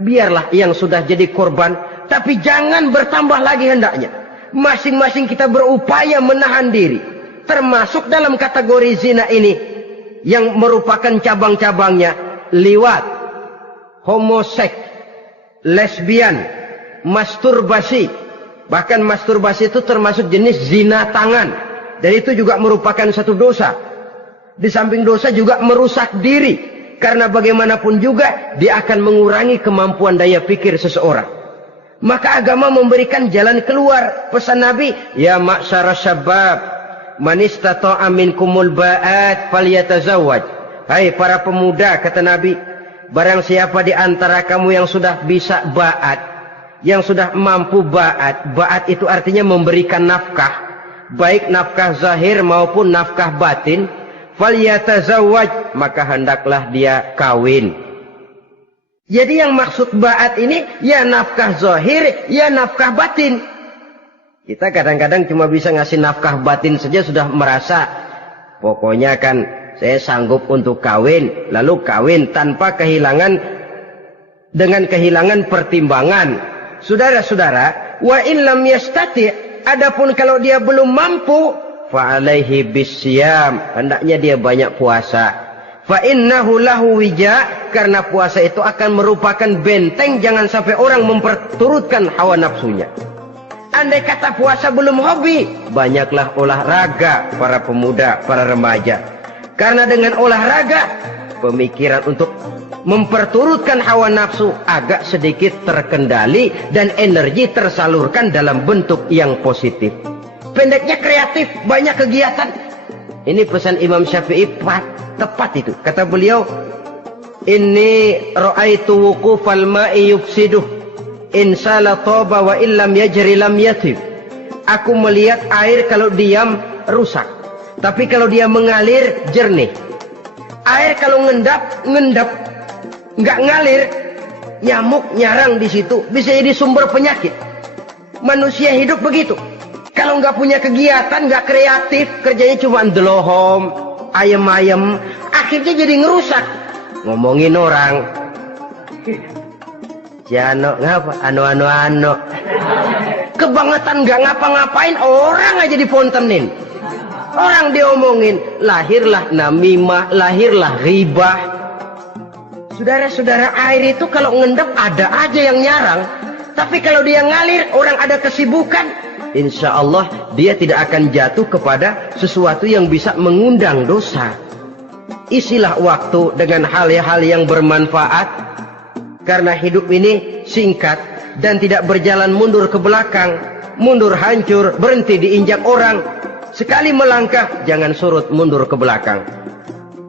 biarlah yang sudah jadi korban, tapi jangan bertambah lagi hendaknya. Masing-masing kita berupaya menahan diri. Termasuk dalam kategori zina ini, yang merupakan cabang-cabangnya, liwat, homoseks, lesbian, masturbasi. Bahkan masturbasi itu termasuk jenis zina tangan. Dan itu juga merupakan satu dosa. Di samping dosa juga merusak diri. Karena bagaimanapun juga dia akan mengurangi kemampuan daya pikir seseorang. Maka agama memberikan jalan keluar. Pesan Nabi, ya ma'syara syabab, man istata'a minkumul ba'at falyatazawwaj. Hai para pemuda, kata Nabi, barang siapa di antara kamu yang sudah bisa ba'at, yang sudah mampu ba'at. Ba'at itu artinya memberikan nafkah. Baik nafkah zahir maupun nafkah batin, falyatazawwaj, maka hendaklah dia kawin. Jadi yang maksud ba'at ini ya nafkah zahir, ya nafkah batin. Kita kadang-kadang cuma bisa ngasih nafkah batin saja sudah merasa pokoknya kan saya sanggup untuk kawin, lalu kawin tanpa kehilangan, dengan kehilangan pertimbangan. Saudara-saudara, wa in lam yastati', adapun kalau dia belum mampu, fa alaihi bisyam, hendaknya dia banyak puasa. Fa innahu lahu wija, karena puasa itu akan merupakan benteng jangan sampai orang memperturutkan hawa nafsunya. Andai kata puasa belum hobi, banyaklah olahraga para pemuda, para remaja. Karena dengan olahraga, pemikiran untuk memperturutkan hawa nafsu agak sedikit terkendali dan energi tersalurkan dalam bentuk yang positif. Pendeknya kreatif, banyak kegiatan. Ini pesan Imam Syafi'i tepat itu. Kata beliau, inni ra'aitu wuqufal ma'i yufsiduh, insala toba wa illam yajri lam yatib. Aku melihat air kalau diam rusak, tapi kalau dia mengalir jernih. Air kalau ngendap, nggak ngalir, nyamuk nyarang di situ, bisa jadi sumber penyakit. Manusia hidup begitu. Kalau nggak punya kegiatan, nggak kreatif, kerjanya cuma delohom, ayam-ayam, akhirnya jadi ngerusak. Ngomongin orang, Jano ngapa? Ano. Kebangetan nggak ngapa-ngapain, orang aja dipontenin. Orang diomongin, lahirlah namimah, lahirlah ribah. Saudara-saudara, air itu kalau ngendap ada aja yang nyarang. Tapi kalau dia ngalir, orang ada kesibukan, insya Allah dia tidak akan jatuh kepada sesuatu yang bisa mengundang dosa. Isilah waktu dengan hal-hal yang bermanfaat. Karena hidup ini singkat dan tidak berjalan mundur ke belakang. Mundur hancur, berhenti diinjak orang. Sekali melangkah, jangan surut mundur ke belakang.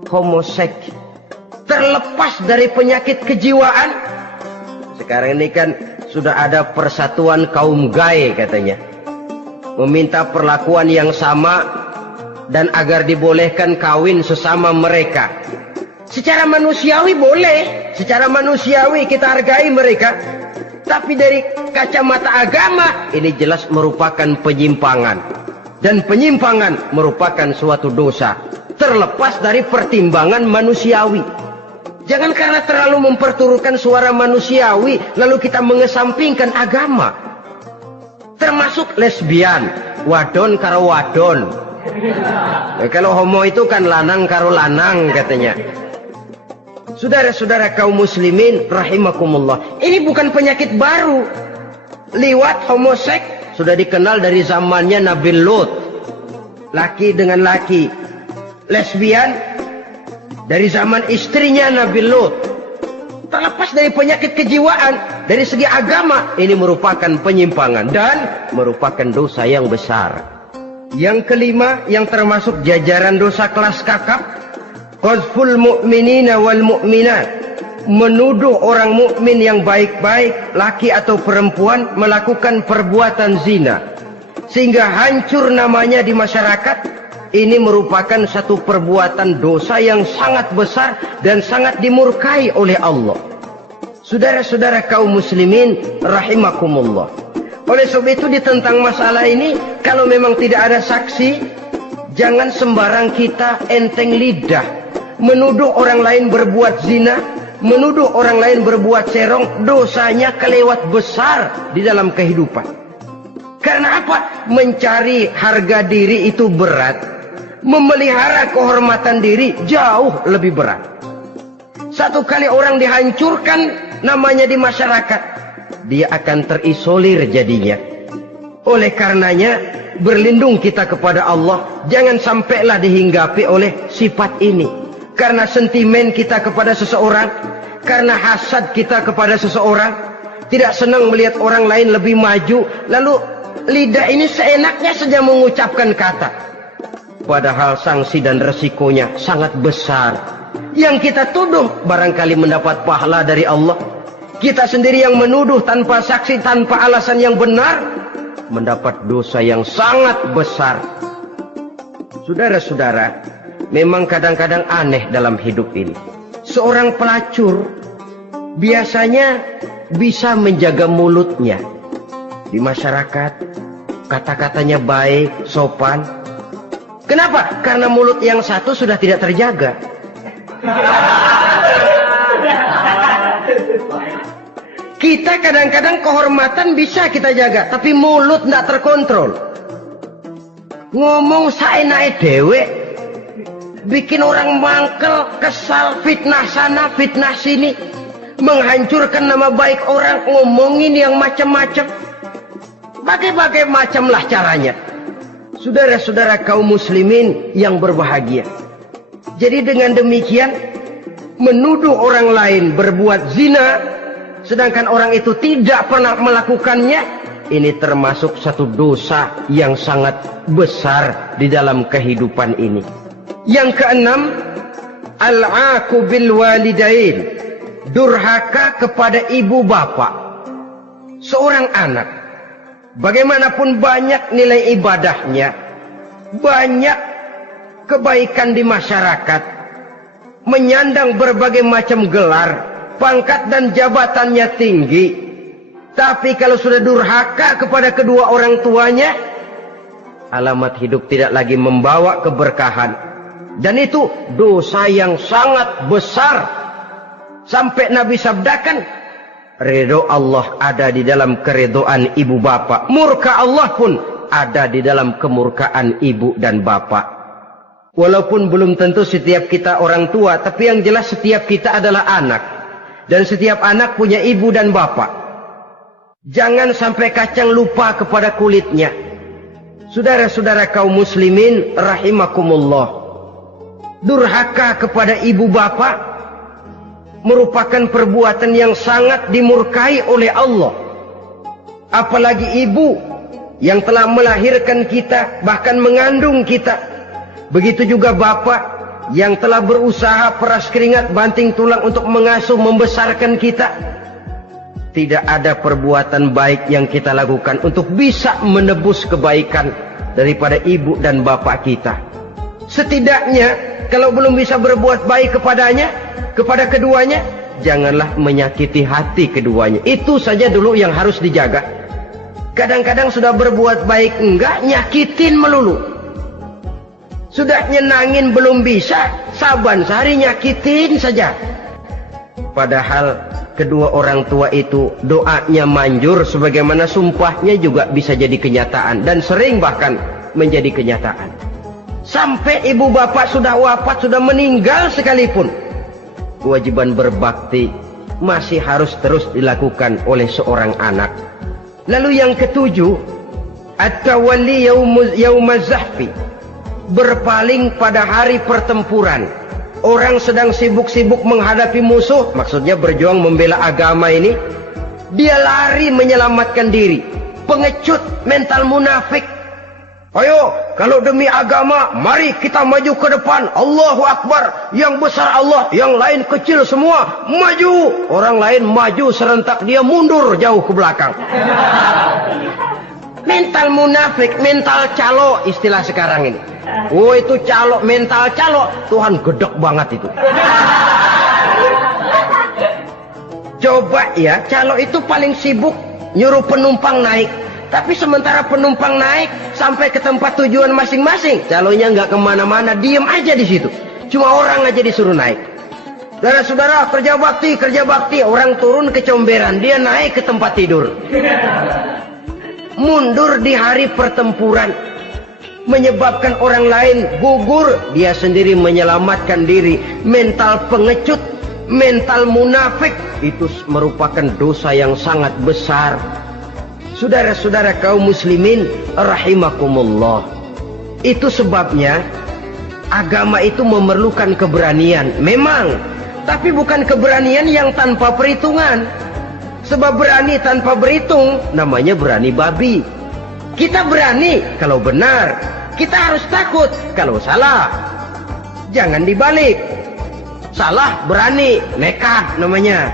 Homoseks terlepas dari penyakit kejiwaan. Sekarang ini kan sudah ada persatuan kaum gay katanya. Meminta perlakuan yang sama dan agar dibolehkan kawin sesama mereka. Secara manusiawi boleh, secara manusiawi kita hargai mereka. Tapi dari kacamata agama ini jelas merupakan penyimpangan. Dan penyimpangan merupakan suatu dosa. Terlepas dari pertimbangan manusiawi. Jangan karena terlalu memperturutkan suara manusiawi, lalu kita mengesampingkan agama. Termasuk lesbian, wadon karo wadon. Kalau homo itu kan lanang karo lanang katanya. Saudara-saudara kaum muslimin rahimakumullah, ini bukan penyakit baru. Liwat, homoseks sudah dikenal dari zamannya Nabi Lut, laki dengan laki. Lesbian dari zaman istrinya Nabi Lut. Terlepas dari penyakit kejiwaan, dari segi agama ini merupakan penyimpangan dan merupakan dosa yang besar. Yang kelima, yang termasuk jajaran dosa kelas kakap, qazful mu'minina wal mu'minat, menuduh orang mukmin yang baik-baik, laki atau perempuan, melakukan perbuatan zina sehingga hancur namanya di masyarakat. Ini merupakan satu perbuatan dosa yang sangat besar dan sangat dimurkai oleh Allah. Saudara-saudara kaum muslimin rahimakumullah, oleh sebab itu di tentang masalah ini, kalau memang tidak ada saksi, jangan sembarang kita enteng lidah menuduh orang lain berbuat zina, menuduh orang lain berbuat serong. Dosanya kelewat besar di dalam kehidupan. Karena apa? Mencari harga diri itu berat, memelihara kehormatan diri jauh lebih berat. Satu kali orang dihancurkan namanya di masyarakat, dia akan terisolir jadinya. Oleh karenanya, berlindung kita kepada Allah, jangan sampailah dihinggapi oleh sifat ini. Karena sentimen kita kepada seseorang, karena hasad kita kepada seseorang, tidak senang melihat orang lain lebih maju, lalu lidah ini seenaknya saja mengucapkan kata. Padahal sanksi dan resikonya sangat besar. Yang kita tuduh barangkali mendapat pahala dari Allah. Kita sendiri yang menuduh tanpa saksi, tanpa alasan yang benar, mendapat dosa yang sangat besar. Saudara-saudara, memang kadang-kadang aneh dalam hidup ini. Seorang pelacur biasanya bisa menjaga mulutnya di masyarakat, kata-katanya baik, sopan. Kenapa? Karena mulut yang satu sudah tidak terjaga. Kita kadang-kadang kehormatan bisa kita jaga, tapi mulut tidak terkontrol. Ngomong saenake dhewe, bikin orang mangkel, kesal, fitnah sana, fitnah sini, menghancurkan nama baik orang, ngomongin yang macam-macam. Bagai-bagai macamlah caranya. Saudara-saudara kaum muslimin yang berbahagia. Jadi dengan demikian, menuduh orang lain berbuat zina, sedangkan orang itu tidak pernah melakukannya, ini termasuk satu dosa yang sangat besar di dalam kehidupan ini. Yang keenam, al-'aqu bil walidain, durhaka kepada ibu bapak. Seorang anak, bagaimanapun banyak nilai ibadahnya, banyak kebaikan di masyarakat, menyandang berbagai macam gelar, pangkat dan jabatannya tinggi, tapi kalau sudah durhaka kepada kedua orang tuanya, alamat hidup tidak lagi membawa keberkahan. Dan itu dosa yang sangat besar. Sampai Nabi sabdakan, ridho Allah ada di dalam keridhaan ibu bapak, murka Allah pun ada di dalam kemurkaan ibu dan bapak. Walaupun belum tentu setiap kita orang tua, tapi yang jelas setiap kita adalah anak. Dan setiap anak punya ibu dan bapak. Jangan sampai kacang lupa kepada kulitnya. Saudara-saudara kaum muslimin rahimakumullah, durhaka kepada ibu bapak merupakan perbuatan yang sangat dimurkai oleh Allah. Apalagi ibu yang telah melahirkan kita, bahkan mengandung kita. Begitu juga bapak yang telah berusaha peras keringat banting tulang untuk mengasuh membesarkan kita. Tidak ada perbuatan baik yang kita lakukan untuk bisa menebus kebaikan daripada ibu dan bapak kita. Setidaknya kalau belum bisa berbuat baik kepadanya, kepada keduanya, janganlah menyakiti hati keduanya. Itu saja dulu yang harus dijaga. Kadang-kadang sudah berbuat baik enggak, nyakitin melulu. Sudah nyenangin belum bisa, saban sehari nyakitin saja. Padahal kedua orang tua itu doanya manjur, sebagaimana sumpahnya juga bisa jadi kenyataan, dan sering bahkan menjadi kenyataan. Sampai ibu bapak sudah wafat, sudah meninggal sekalipun, kewajiban berbakti masih harus terus dilakukan oleh seorang anak. Lalu yang ketujuh, at-tawalli yaumaz zahfi, berpaling pada hari pertempuran. Orang sedang sibuk-sibuk menghadapi musuh, maksudnya berjuang membela agama ini, dia lari menyelamatkan diri. Pengecut, mental munafik. Ayo, kalau demi agama, mari kita maju ke depan. Allahu Akbar. Yang besar Allah, yang lain kecil semua. Maju. Orang lain maju serentak, dia mundur jauh ke belakang. Mental munafik, mental calo istilah sekarang ini. Oh, itu calo, mental calo. Tuhan gedek banget itu. Coba ya, calo itu paling sibuk nyuruh penumpang naik. Tapi sementara penumpang naik sampai ke tempat tujuan masing-masing, calonya nggak kemana-mana, diem aja di situ. Cuma orang aja disuruh naik. Saudara-saudara, kerja bakti, orang turun ke comberan, dia naik ke tempat tidur. Mundur di hari pertempuran, menyebabkan orang lain gugur, dia sendiri menyelamatkan diri. Mental pengecut, mental munafik, itu merupakan dosa yang sangat besar. Saudara-saudara kaum muslimin rahimakumullah, itu sebabnya agama itu memerlukan keberanian memang, tapi bukan keberanian yang tanpa perhitungan. Sebab berani tanpa berhitung namanya berani babi. Kita berani kalau benar, kita harus takut kalau salah. Jangan dibalik. Salah berani, nekat namanya.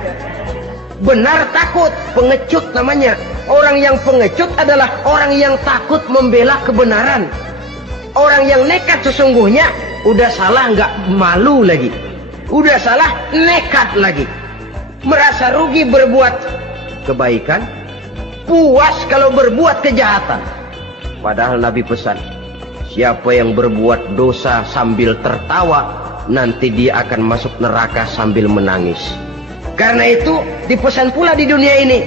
Benar takut, pengecut namanya. Orang yang pengecut adalah orang yang takut membela kebenaran. Orang yang nekat sesungguhnya udah salah nggak malu lagi, udah salah nekat lagi, merasa rugi berbuat kebaikan, puas kalau berbuat kejahatan. Padahal Nabi pesan, siapa yang berbuat dosa sambil tertawa, nanti dia akan masuk neraka sambil menangis. Karena itu dipesan pula di dunia ini,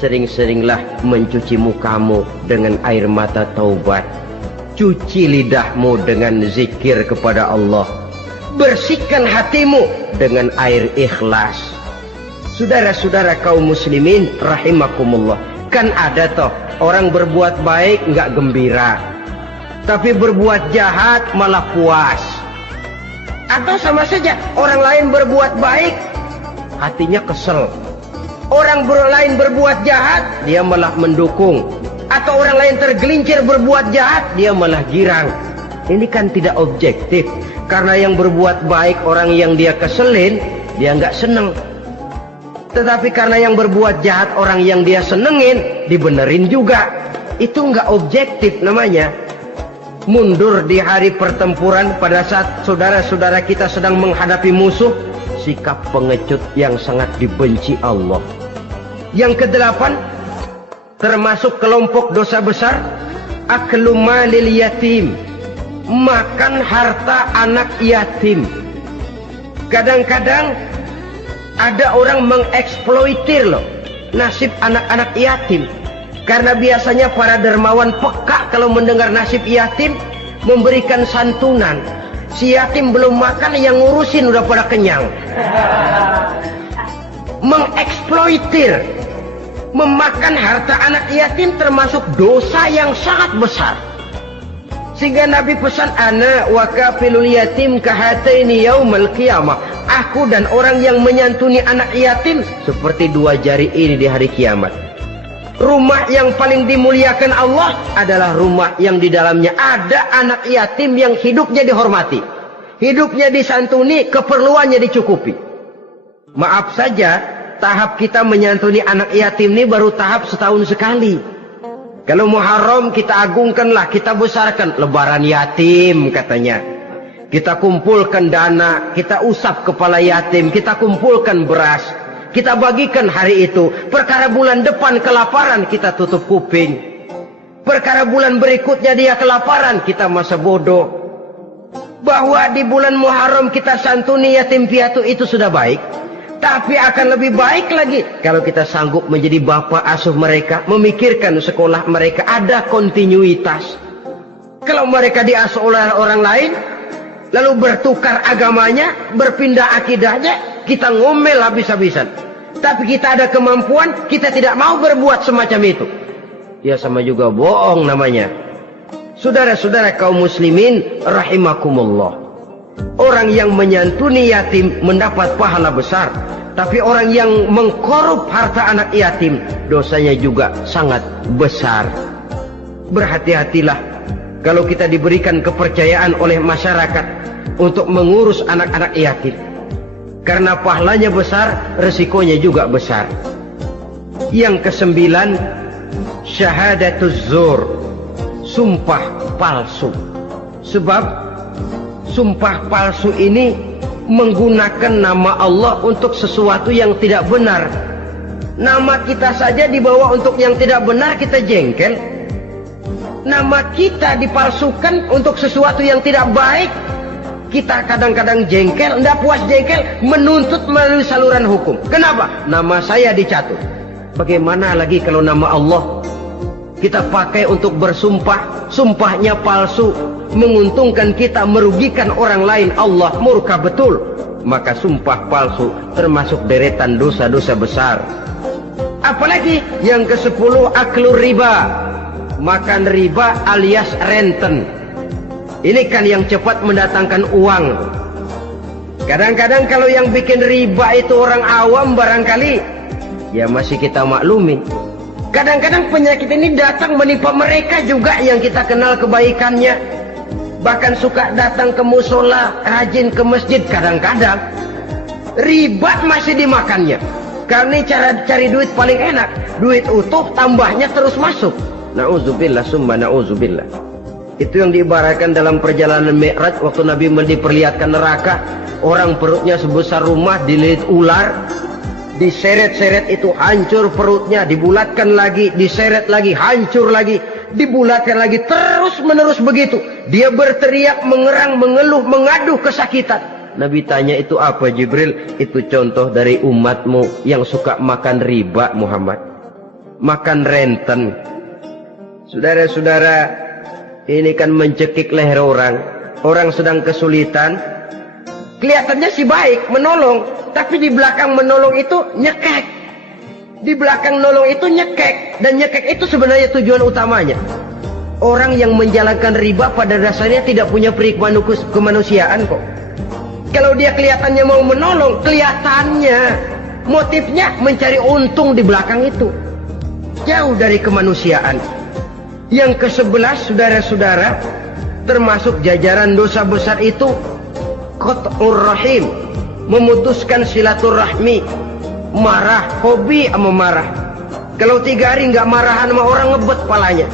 sering-seringlah mencuci mukamu dengan air mata taubat. Cuci lidahmu dengan zikir kepada Allah. Bersihkan hatimu dengan air ikhlas. Saudara-saudara kaum muslimin rahimakumullah, kan ada toh orang berbuat baik nggak gembira, tapi berbuat jahat malah puas. Atau sama saja, orang lain berbuat baik, hatinya kesel. Orang lain berbuat jahat, dia malah mendukung. Atau orang lain tergelincir berbuat jahat, dia malah girang. Ini kan tidak objektif. Karena yang berbuat baik, orang yang dia keselin, dia nggak seneng. Tetapi karena yang berbuat jahat, orang yang dia senengin, dibenerin juga. Itu nggak objektif namanya. Mundur di hari pertempuran pada saat saudara-saudara kita sedang menghadapi musuh, sikap pengecut yang sangat dibenci Allah. Yang kedelapan, termasuk kelompok dosa besar, aklu malil yatim, makan harta anak yatim. Kadang-kadang ada orang mengeksploitir loh nasib anak-anak yatim. Karena biasanya para dermawan peka kalau mendengar nasib yatim, memberikan santunan. Si yatim belum makan, yang ngurusin udah pada kenyang. Mengeksploitir, memakan harta anak yatim termasuk dosa yang sangat besar. Sehingga Nabi pesan, ana wa kafilul yatim kahataini yaumal qiyamah. Aku dan orang yang menyantuni anak yatim seperti dua jari ini di hari kiamat. Rumah yang paling dimuliakan Allah adalah rumah yang di dalamnya ada anak yatim yang hidupnya dihormati, hidupnya disantuni, keperluannya dicukupi. Maaf saja, tahap kita menyantuni anak yatim ini baru tahap setahun sekali. Kalau Muharram kita agungkanlah, kita besarkan. Lebaran yatim katanya, kita kumpulkan dana, kita usap kepala yatim, kita kumpulkan beras, kita bagikan hari itu. Perkara bulan depan kelaparan, kita tutup kuping. Perkara bulan berikutnya dia kelaparan, kita masa bodoh. Bahwa di bulan Muharram kita santuni yatim piatu itu sudah baik. Tapi akan lebih baik lagi kalau kita sanggup menjadi bapak asuh mereka, memikirkan sekolah mereka, ada kontinuitas. Kalau mereka diasuh oleh orang lain, lalu bertukar agamanya, berpindah akidahnya, kita ngomel habis-habisan. Tapi kita ada kemampuan, kita tidak mau berbuat semacam itu. Ya sama juga bohong namanya. Saudara-saudara kaum muslimin rahimakumullah. Orang yang menyantuni yatim mendapat pahala besar. Tapi orang yang mengkorup harta anak yatim, dosanya juga sangat besar. Berhati-hatilah kalau kita diberikan kepercayaan oleh masyarakat untuk mengurus anak-anak yatim. Karena pahalanya besar, resikonya juga besar. Yang kesembilan, syahadatuz zur, sumpah palsu. Sebab sumpah palsu ini menggunakan nama Allah untuk sesuatu yang tidak benar. Nama kita saja dibawa untuk yang tidak benar, kita jengkel. Nama kita dipalsukan untuk sesuatu yang tidak baik, kita kadang-kadang jengkel. Tidak puas jengkel, menuntut melalui saluran hukum. Kenapa? Nama saya dicatut. Bagaimana lagi kalau nama Allah kita pakai untuk bersumpah, sumpahnya palsu, menguntungkan kita, merugikan orang lain, Allah murka betul. Maka sumpah palsu termasuk deretan dosa-dosa besar. Apalagi yang ke-10, aklur riba, makan riba alias renten. Ini kan yang cepat mendatangkan uang. Kadang-kadang kalau yang bikin riba itu orang awam barangkali, ya masih kita maklumi. Kadang-kadang penyakit ini datang menimpa mereka juga yang kita kenal kebaikannya. Bahkan suka datang ke musola, rajin ke masjid. Kadang-kadang riba masih dimakannya. Karena cara cari duit paling enak. Duit utuh, tambahnya terus masuk. Na'udzubillah summa na'udzubillah. Itu yang diibaratkan dalam perjalanan Mi'raj waktu Nabi diperlihatkan neraka. Orang perutnya sebesar rumah dililit ular. Diseret-seret itu hancur perutnya, dibulatkan lagi, diseret lagi, hancur lagi, dibulatkan lagi, terus menerus begitu. Dia berteriak, mengerang, mengeluh, mengaduh kesakitan. Nabi tanya, itu apa Jibril? Itu contoh dari umatmu yang suka makan riba Muhammad, makan renten. Saudara-saudara, ini kan mencekik leher orang. Orang sedang kesulitan, kelihatannya sih baik, menolong. Tapi di belakang menolong itu nyekek. Di belakang nolong itu nyekek. Dan nyekek itu sebenarnya tujuan utamanya. Orang yang menjalankan riba pada dasarnya tidak punya perikmahan kemanusiaan kok. Kalau dia kelihatannya mau menolong, kelihatannya motifnya mencari untung di belakang itu. Jauh dari kemanusiaan. Yang ke-11, saudara-saudara, termasuk jajaran dosa besar itu qat'ur rahim, memutuskan silaturahmi. Marah, hobi sama marah. Kalau 3 hari nggak marahan sama orang, ngebet palanya.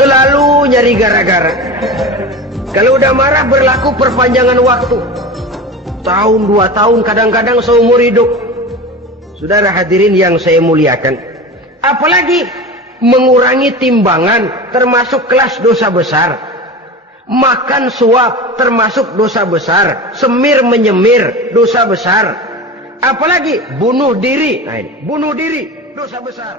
Selalu nyari gara-gara. Kalau udah marah berlaku perpanjangan waktu. Tahun, 2 tahun, kadang-kadang seumur hidup. Saudara hadirin yang saya muliakan. Apalagi mengurangi timbangan termasuk kelas dosa besar. Makan suap termasuk dosa besar. Semir menyemir dosa besar. Apalagi bunuh diri. Nah ini, bunuh diri dosa besar.